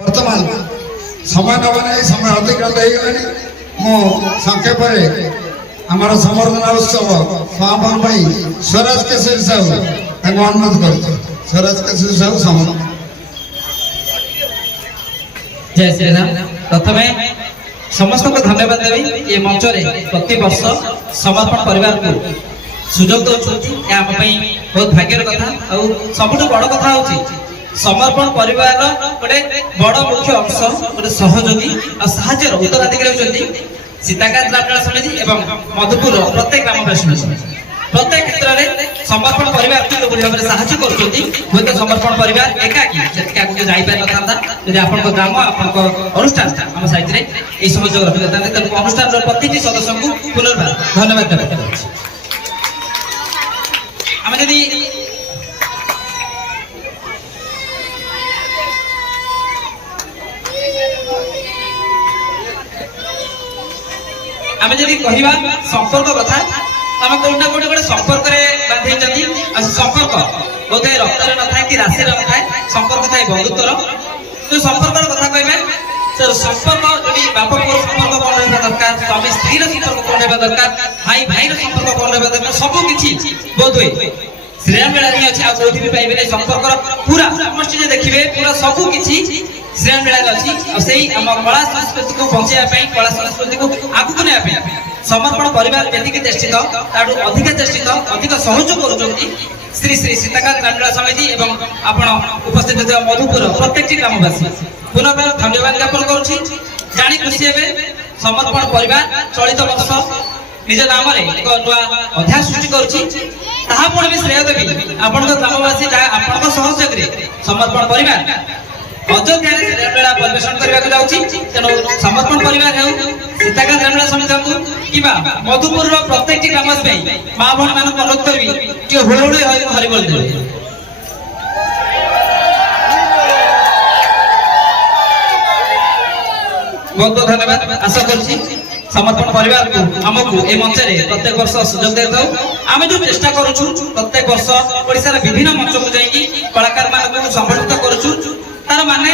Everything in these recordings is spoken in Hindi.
बर्तमान समय नबने समय अतिक्रांत हो संक्षेप आमर संवर्धना उत्सव समापन स्वराज केशरी साहू अनुरोध कर स्वराज केशरी साहू समापन। जय श्री राम। प्रथमे समस्त को धन्यवाद देवी ये मंच रे प्रति वर्ष समर्पण परिवार को सुजोग दउछथि आम पई बहुत भाग्यर कथा और सबुठ बड़ कथा होछि समर्पण परिवार गोटे बड़ मुख्य अंश गोटे सहयोगी और साहाय्यर उत्तराधिकारी होछथि सीताकांत ग्रामीण समिति एवं मधुपुर प्रत्येक ग्रामवासी समिति प्रत्येक क्षेत्र में समर्पण परिवार को जो भाव में साहाय्य करछथि होय तो समर्पण परिवार एकाकी जेतिका को जाई पार नथांता यदि आपन को ग्राम आपन को अनुष्ठान हम साइट रे ए सहयोग रखि देता त अनुष्ठान रो प्रत्येक सदस्य को पुनर्बार धन्यवाद देबे हम यदि आम जब कहवा संपर्क कथा आम कौटा कौटे गोटे संपर्क बांधी संपर्क बोधे रक्त न था कि राशि न था संपर्क था बंधुत्वर जो संपर्क कथा कहे संपर्क यदि बाप पुर संपर्क कौन रहा दरकार स्वामी स्त्री संपर्क कौन रहा दरकार भाई भाई संपर्क कौन रहा दरकार सबकि बोध हुए श्रीराम बेला ही अच्छे आउट भी पाइबे संपर्क पूरा समष्टि देखिए पूरा सबकि श्रीराम बेला अच्छी आम कला संस्कृति को बचाई कला संस्कृति को आगू नहीं समर्पण परिवार जी चेष्टित अधिक चेष्टित अधिक सहयोग कर श्री श्री सीताकांत ग्रामीण समिति एवं आपण उपस्थित मधुपुर प्रत्येक ग्रामवासी पुनर्बार धन्यवाद ज्ञापन करुँची जाणी खुशी हे समर्पण परिवार चलित वर्ष निज नाम एक नुआ अध्याय सृष्टि कर भी श्रेय देवी आपण ग्रामवासी आपण सहयोग समर्पण परिवार अयोध्या मेला परिवेशन करने तेणु समर्पण परिवार हो सीताकांत ग्रामीण समिति कि मधुपुर प्रत्येक ग्रामवासी माँ भण मान अनुरोध करी हुड़हुड़ी हरिबोल देवे। बहुत बहुत धन्यवाद। आशा करुँची समर्पण परिवार को आमको ए मंच रे प्रत्येक वर्ष सुजोग देता आम जो चेष्टा करूँ प्रत्येक वर्ष ओडिशा रे विभिन्न मंच को जाइए कलाकार मान संबोधित करूँ तार माने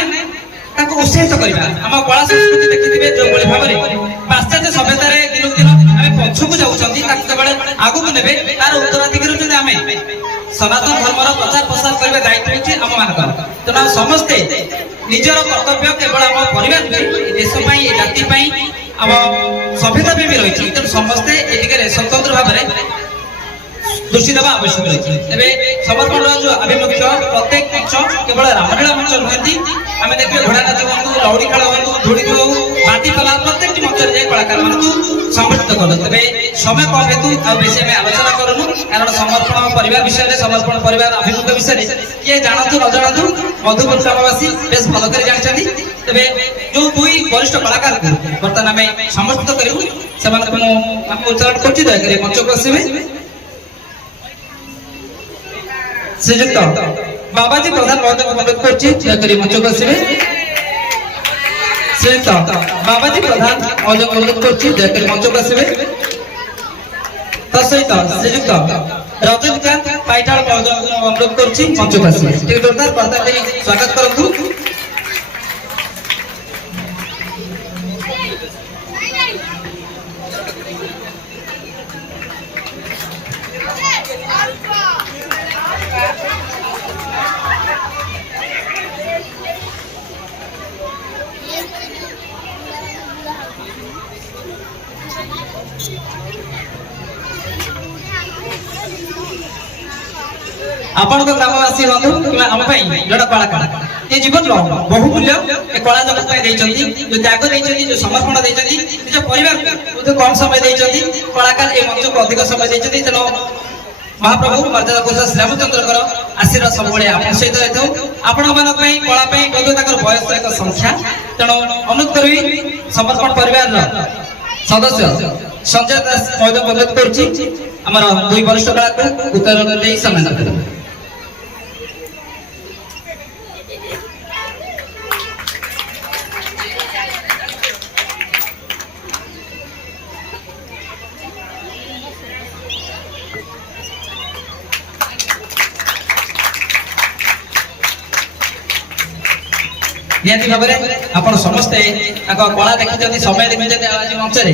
उत्साहित करवा आम कला संस्कृति देखिए जो भाव में पाश्चात्य सभ्यतार दिन दिन आम पछक जाऊँ आगू को ने तार उत्तराधिकारी आम सनातन धर्मर प्रचार प्रसार करने दायित्व आम मान तेना समस्ते निजर कर्तव्य केवल आम परिवार देश जाति आम सभ्यता भी रही तेणु समस्ते ए स्वतंत्र भाव में दृष्टि देवा आवश्यक रही समर्पण जो आभिमुख्य प्रत्येक मंच केवल रामलीला मंच नुहति आम देखिए घोड़ा नाच हूँ लौड़ी खेल हूँ धूड़ी हूँ बाती कला प्रत्येक मंच कलाकार मान संगठित कर तेज समय कम हेतु बेसी आम आलोचना करूँ कारण समर्पण परिवार विषय में समर्पण परिवार आभिमुख्य विषय किए जानतु न जानतु मधुपुर ग्रामवासी बेस भल कर जानते तेज जो दुई वरिष्ठ कलाकार को बर्तमान आम समर्पित करूँ से उच्चारण कर दयाकोरी मंच को आसवे श्रीजुक्त बाबाजी प्रधान महोदय को अनुरोध कर मंच को आसवे श्रीयुक्त बाबाजी प्रधान महोदय को अनुरोध कर मंच को आसवे तसहित श्रीजुक्त रजनीकांत पाइटाल महोदय को अनुरोध कर मंच को आसवे जोरदार बर्तान स्वागत करूँ। आपण ग्रामवासी बंधु कि आम जोड़ा कलाकार ये जीवन बहुमूल्य कला जगत जो त्याग जो समर्पण निज परिवार कम समय कलाकार ये मंच को अधिक समय तेणु महाप्रभु मर्यादा पुरुष श्रीरामचंद्र आशीर्वाद सब आप सहित रही आपण मान कला बोध बयस एक संख्या तेणु अनुरोध करी समर्पण परिवार सदस्य संजय दास महोदय को अनुरोध कर दुई वरिष्ठ कलाकार उत्तर सम्मान निहाती भाବରେ ଆପଣ ସମସ୍ତେ ତାଙ୍କ କଳା ଦେଖିଛନ୍ତି, ସମୟ ଦେଖିଛନ୍ତି ଆଜି ମଞ୍ଚରେ।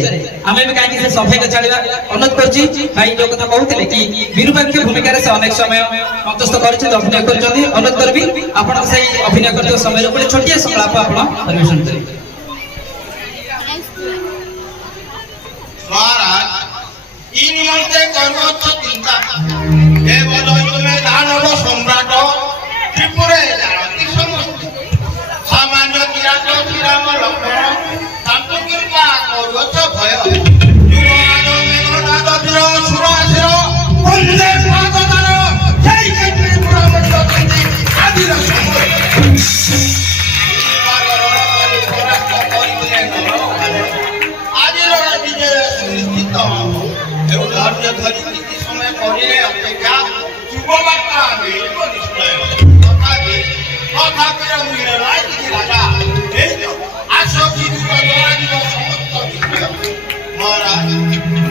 ଆମେ ବି କାହିଁକି ସେ ସଭ୍ୟକୁ ଛାଡ଼ିବା। ଅନୁରୋଧ କରୁଛି ଭାଇ ଯୋଉ କଥା କହୁଥିଲେ କି ବିରୁପାକ୍ଷ ଭୂମିକାରେ ସେ ଅନେକ ସମୟ ମଞ୍ଚସ୍ଥ କରିଛନ୍ତି, ଅଭିନୟ କରିଛନ୍ତି। ଅନୁରୋଧ କରିବି ଆପଣ ସେଇ ଅଭିନୟ କରୁଥିବା ସମୟରେ ଗୋଟେ ଛୋଟିଆ ସଂଳାପ ଆପଣ ପରିବେଷଣ କରିବେ। महाराज इन मते कर्मच्छ चिंता हे बोलो तुमे दानव सम्राट त्रिपुरे जानती समस्त सामान्य किरात श्रीराम लक्ष्मण तांको कृपा कर्मच्छ भय युवराज मेघनाद वीर सुरासुर वंदे मातरम जय जय त्रिपुरा मंडली आदिर समय धैर्य धरी नीति समय करिले अपेक्षा शुभवार्ता मिलिब निश्चय तथापि मुझे राजी राजा এই তো আশকি দুঃখ দরাজিব সমস্ত বিষয় মহারাজ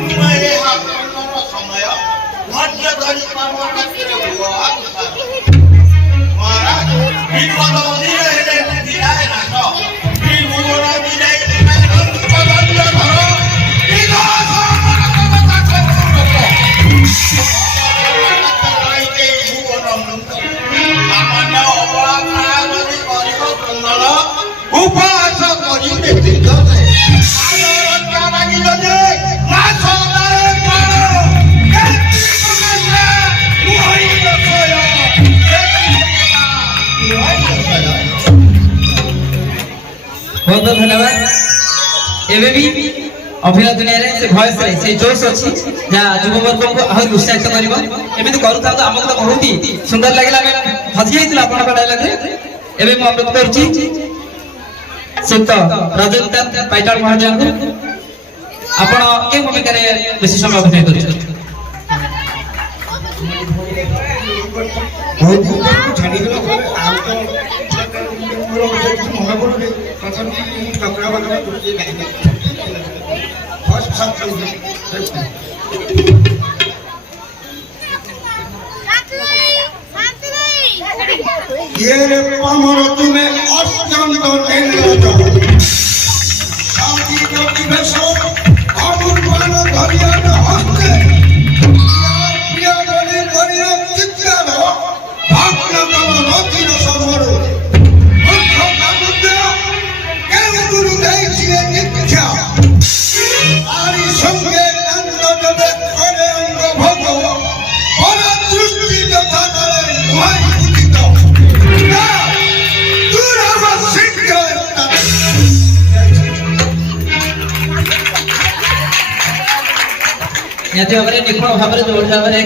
তুমি এই হাতর সময় ধৈর্য ধরি কর্ম ক্ষেত্রে ব্যবহার মহারাজ বিপদ অধীনে হেলে দিলায় নাশ বিভুবন দিলাই তুমি ধৈর্য ধরো उपहास करिले दिगते आलोचना लागिल जे माछ दारे मारो बहुत बहुत धन्यवाद। एबे भी अभिनय दुनिया रे से भयस रे से जोश अछि जा युवा वर्ग को आहुर उत्साहित करिवो। एमिति करूता तो हमको तो बहुत ही सुंदर लागला। हसी आइतला आपण का डायलॉग रे। एबे मैं अनुरोध करछि सित रजनीकांत पाइटाल महाजन को आपण के भूमिका रे बेसी समय अभिनय करछि। बहुत छाड़ी गला आ तो मोर मन पड़े प्रथम कपड़ा बगला तुझे गाई फर्स्ट साथ ये रे पामर तुम्हें अत्यंत निर्लज शादी को दिवस अमूल पान धरिया न हस्ते प्रिया गली करिया चित्कार भाग्य तम नथिर समर मुख कामुद्य केउ गुरु दैछिए नित्या आरी संगे नंद देवे करे अंग भोग पर दृष्टि यथा करे भाई निहाती भाव में निपुण भाव में जोड़ भाव में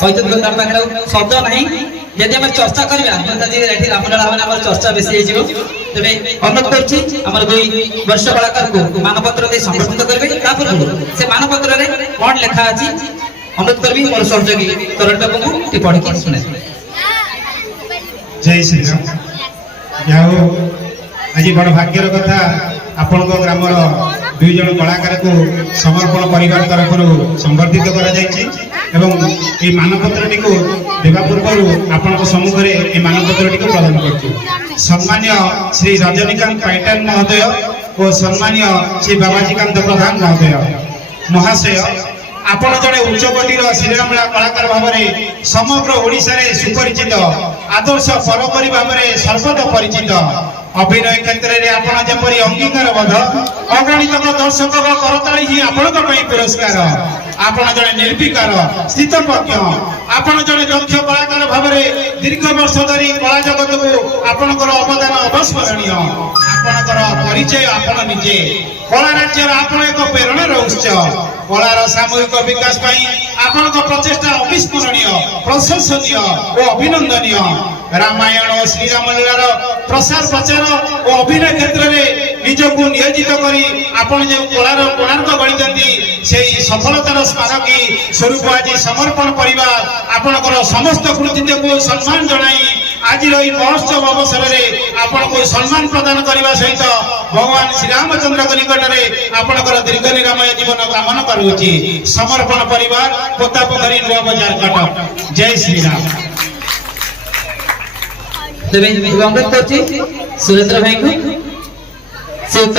वैद्युत तार पाखे शब्द ना यदि आम चर्चा करवा ये रामडा आम चर्चा बेसी हो तेरे अनुरोध कर दुई वरिष्ठ कलाकार को मानपत्र दे संबर्धित करेंगे से मानपत्र में कौन लेखा अच्छी अनुरोध करी मोर सहयोगी तरण बाबू को पढ़ी शुणे। जय श्री राम। जाओ आज बड़ भाग्यर कथा आपण ग्रामर दुई जन कलाकार को समर्पण परिवार तरफ संबर्धित एवं ये मानपत्र को देवा पूर्व आपण सम्मुख में ये मानपत्र प्रदान कर सम्मान्य श्री रजनीकांत पाइटाल महोदय और सम्मान्य श्री बाबाजीकांत प्रधान महोदय महाशय आपण जड़े उच्चकोटीर श्रीरामला कलाकार भाव में समग्र ओडिशा रे सुपरिचित आदर्श परोपरी भाव में सर्वदा परिचित अभिनय क्षेत्र में आपण जपरी अंगीकार बध अगणित दर्शक करताली ही आपण पुरस्कार आपण जड़े निर्विकार स्थितप्रज्ञ आपण जड़े दक्ष कलाकार भाव में दीर्घ वर्ष धरी कला जगत को आपणकर अवदान अवस्मरणीय आपणकर परिचय आपण निजे कला राज्य आपण एक प्रेरणार उत्स कलार सामूहिक विकास आपण प्रचेषा अविस्मरणीय प्रशंसनीय और अभिनंदनीय रामायण और श्रीराम लीलार प्रसार प्रचार और अभिनय क्षेत्र में निजक नियोजित करी आपण जो कलार कोणार्क गढ़ी से सफलतार स्मारकी स्वरूप आज समर्पण परिवार आपणकर समस्त कृतित्व को सम्मान जनाई आज महोत्सव अवसर में आपण को सम्मान प्रदान करने सहित भगवान श्री रामचंद्र निकट में आपणकर दीर्घ निरामय जीवन कामना करुच्ची समर्पण परिवार प्रतापधरी नुआ बाजार कटक। जय श्री राम। ତେବେ ଅନୁରୋଧ କରୁଛି ସୁରେନ୍ଦ୍ର ଭାଇଙ୍କୁ ଶ୍ରୀଯୁକ୍ତ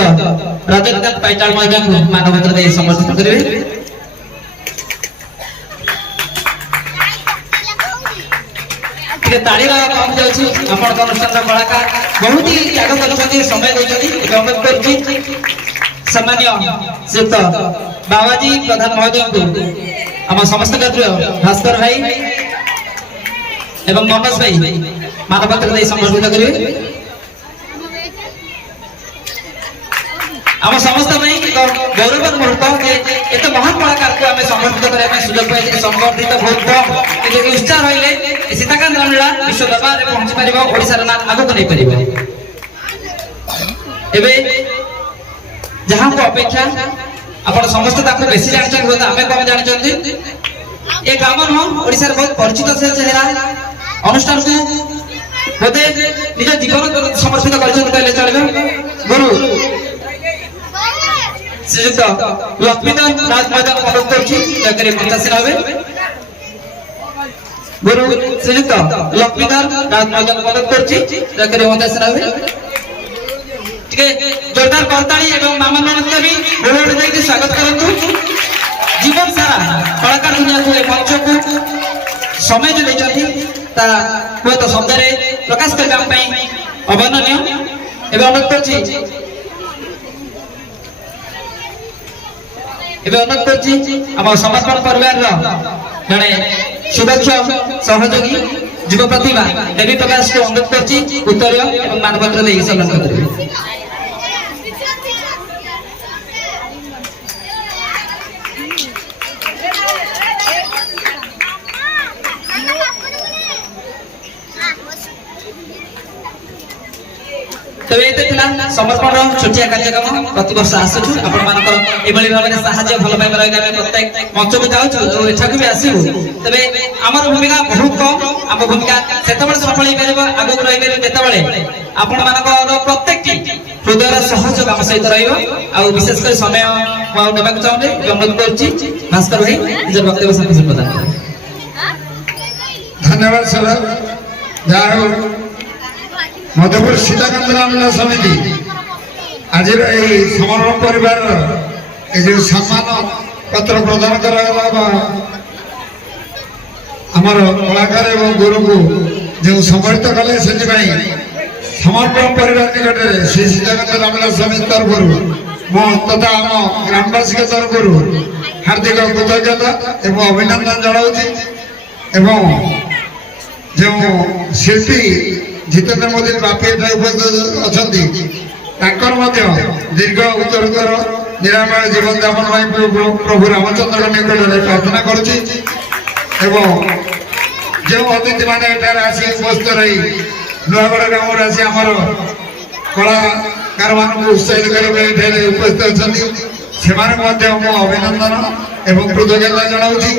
ରଜନୀକାନ୍ତ ପାଇଟାଳ ମହିଳାଙ୍କୁ ମାନପତ୍ର ଦେଇ ସମର୍ଥିତ କରିବେ। ଟିକେ ତାଳିର କମ ଯାଉଛି ଆପଣଙ୍କ ଅନୁଷ୍ଠାନର କଳାକାର ବହୁତ ହି ତ୍ୟାଗ କରିଛନ୍ତି, ସମୟ ଦେଇଛନ୍ତି। ଅନୁରୋଧ କରୁଛି ସମ୍ମାନୀୟ ଶ୍ରୀଯୁକ୍ତ ବାବାଜୀ ପ୍ରଧାନ ମହୋଦୟଙ୍କୁ ଆମ ସମସ୍ତଙ୍କ ପ୍ରିୟ ଭାସ୍କର ଭାଇ ଏବଂ ମନୋଜ ଭାଇ ମାନପତ୍ର ଦେଇ ସମର୍ଥିତ କରିବେ। ଆମ ସମସ୍ତ ପାଇଁ ଏକ ଗୌରବର ମୁହୂର୍ତ୍ତ ଯେ ଏତେ ମହାନ କଳାକାରକୁ ଆମେ ସମର୍ଥିତ କରିବା ପାଇଁ ସୁଯୋଗ ପାଇଛେ। ସମ୍ବର୍ଦ୍ଧିତ ବହୁତ କମ୍, କିନ୍ତୁ ଏ ଉତ୍ସାହ ରହିଲେ ସୀତାକାନ୍ତ ରାମଲୀଳା ବିଶ୍ୱ ଦରବାରରେ ପହଞ୍ଚି ପାରିବ, ଓଡ଼ିଶାର ନାଁ ଆଗକୁ ନେଇପାରିବ। ଏବେ ଯାହାଙ୍କ ଅପେକ୍ଷା ଆପଣ ସମସ୍ତେ ତାକୁ ବେଶୀ ଜାଣିଛନ୍ତି, ହୁଏତ ଆମେ କମ ଜାଣିଛନ୍ତି। ଏ ଗ୍ରାମ ନୁହଁ, ଓଡ଼ିଶାର ବହୁତ ପରିଚିତ ସେ ଚେହେରା। ଅନୁଷ୍ଠାନକୁ ବୋଧେ ନିଜ ଜୀବନ ସମର୍ପିତ କରିଛନ୍ତି କହିଲେ ଚଳିବ। ଗୁରୁ ଶ୍ରୀଯୁକ୍ତ ଲକ୍ଷ୍ମୀଧର ରାଜ ମହୋଦୟ ଅନୁରୋଧ କରୁଛି ଦୟାକରି ମଞ୍ଚାସୀନ ହେବେ। ଗୁରୁ ଶ୍ରୀଯୁକ୍ତ ଲକ୍ଷ୍ମୀଧର ରାଜ ମହୋଦୟ ଅନୁରୋଧ କରୁଛି ଦୟାକରି ମଞ୍ଚାସୀନ ହେବେ। ଟିକେ ଜୋରଦାର କରତାଳି ଏବଂ ମାମା ନଣନ୍ଦଙ୍କୁ ବି ବୋର୍ଡ ଦେଇକି ସ୍ୱାଗତ କରନ୍ତୁ। ଜୀବନ ସାରା କଳାକାର ଦୁନିଆକୁ ଏ ମଞ୍ଚକୁ ସମୟ ଯୋଉ ଦେଇଛନ୍ତି ତା ହୁଏତ ଶବ୍ଦରେ ପ୍ରକାଶ କରିବା ପାଇଁ ଅବର୍ଣ୍ଣନୀୟ। ଏବେ ଅନୁରୋଧ କରୁଛି ଆମ ସମର୍ପଣ ପରିବାରର ଜଣେ ସୁଦକ୍ଷ ସହଯୋଗୀ ଯୁବ ପ୍ରତିଭା ଦେବୀ ପ୍ରକାଶକୁ ଅନୁରୋଧ କରୁଛି ଉତ୍ତରୀୟ ଏବଂ ମାନପତ୍ର ଦେଇ ସମ୍ମାନ କରିବେ। ତେବେ ଏତେ ଥିଲା ସମର୍ପଣର ଛୋଟିଆ କାର୍ଯ୍ୟକ୍ରମ। ପ୍ରତିବର୍ଷ ଆସୁଛୁ ଆପଣମାନଙ୍କର ଏଭଳି ଭାବରେ ସାହାଯ୍ୟ ଭଲ ପାଇବା ରହିଲେ ଆମେ ପ୍ରତ୍ୟେକ ମଞ୍ଚକୁ ଯାଉଛୁ ଓ ଏଠାକୁ ବି ଆସିବୁ। ତେବେ ଆମର ଭୂମିକା ବହୁତ କମ୍। ଆମ ଭୂମିକା ସେତେବେଳେ ସଫଳ ହେଇପାରିବ, ଆଗକୁ ରହିପାରିବ ଯେତେବେଳେ ଆପଣମାନଙ୍କର ପ୍ରତ୍ୟେକଟି ହୃଦୟର ସହଯୋଗ ଆମ ସହିତ ରହିବ। ଆଉ ବିଶେଷ କରି ସମୟ ମୁଁ ଆଉ ନେବାକୁ ଚାହୁଁନି, ଅନୁରୋଧ କରୁଛି ଭାସ୍କର ଭାଇ ନିଜର ବକ୍ତବ୍ୟ ସାଙ୍ଗେ ପ୍ରଦାନ କରିବେ। ଧନ୍ୟବାଦ ସାର୍। ଯାହା ହଉ ମଧୁପୁର ସୀତାକାନ୍ତ ରାମଲୀଳା ସମିତି ଆଜିର ଏହି ସମର୍ପଣ ପରିବାରର এই যে সম্মান পত্র প্রদান କରାଗଲା ବା ଆମର କଳାକାର ଏବଂ ଗୁରୁଙ୍କୁ ଯେଉଁ ସମ୍ମାନିତ କଲେ, ସେଥିପାଇଁ ସମର୍ପଣ ପରିବାର ନିକଟରେ ଶ୍ରୀ ସୀତାକାନ୍ତ ରାମଲୀଳା ସମିତି ତରଫରୁ ମୁଁ ତଥା ଆମ ଗ୍ରାମବାସୀଙ୍କ ତରଫରୁ ହାର୍ଦ୍ଦିକ କୃତଜ୍ଞତା ଏବଂ ଅଭିନନ୍ଦନ ଜଣାଉଛି। ଏବଂ ଯେଉଁ ଶିଳ୍ପୀ ଜିତେନ୍ଦ୍ର ମୋଦୀ ବାପି ଏଠାରେ ଉପସ୍ଥିତ ଅଛନ୍ତି, ତାଙ୍କର ମଧ୍ୟ ଦୀର୍ଘ ଉତ୍ତରୋତ୍ତର ନିରାମୟ ଜୀବନ ଯାପନ ପାଇଁ ପ୍ରଭୁ ରାମଚନ୍ଦ୍ର ନିକଟରେ ପ୍ରାର୍ଥନା କରୁଛି। ଏବଂ ଯେଉଁ ଅତିଥିମାନେ ଏଠାରେ ଆସି ଉପସ୍ଥିତ ରହି ନୂଆଗଡ଼ ଗ୍ରାମରେ ଆସି ଆମର କଳାକାରମାନଙ୍କୁ ଉତ୍ସାହିତ କରିବା ପାଇଁ ଏଠାରେ ଉପସ୍ଥିତ ଅଛନ୍ତି, ସେମାନଙ୍କୁ ମଧ୍ୟ ମୁଁ ଅଭିନନ୍ଦନ ଏବଂ କୃତଜ୍ଞତା ଜଣାଉଛି।